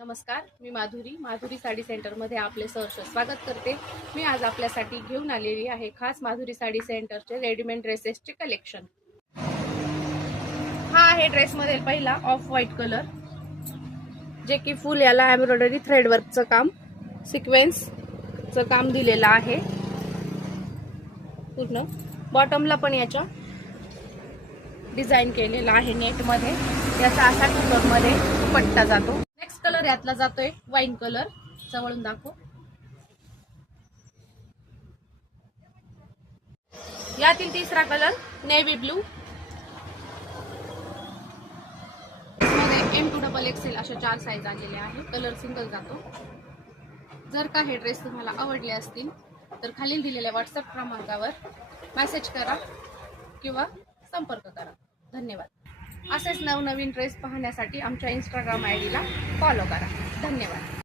नमस्कार, मी माधुरी साडी सेंटरमध्ये आपले सहर्ष स्वागत करते। मी आज आपल्यासाठी घेऊन आलेली आहे खास माधुरी साडी सेंटरचे रेडीमेड ड्रेसेसचे कलेक्शन। हा आहे ड्रेस मध्ये पहिला ऑफ व्हाईट कलर, जे की फुल याला एम्ब्रॉयडरी थ्रेड वर्कचं काम, सिक्वेन्सचं काम दिलेलं आहे पूर्ण। बॉटमला पण याच्या डिझाइन केलेला आहे नेट मध्ये, याचा असा टोक मध्ये पट्टा जातो। नेक्स्ट कलर यातला जातोय वाईन कलर, जवळून दाखव। यातील तिसरा कलर नेव्ही ब्लू मध्ये M2XXL अशा 4 साइज आलेल्या आहे। कलर सिंगल जातो। जर का हे ड्रेस तुम्हाला आवडले असतील तर खालील दिलेल्या व्हॉट्सअप क्रमांकावर मेसेज करा किंवा संपर्क करा। धन्यवाद। असेच नवनवीन ड्रेस पाहण्यासाठी आमच्या इंस्टाग्राम आयडीला फॉलो करा। धन्यवाद।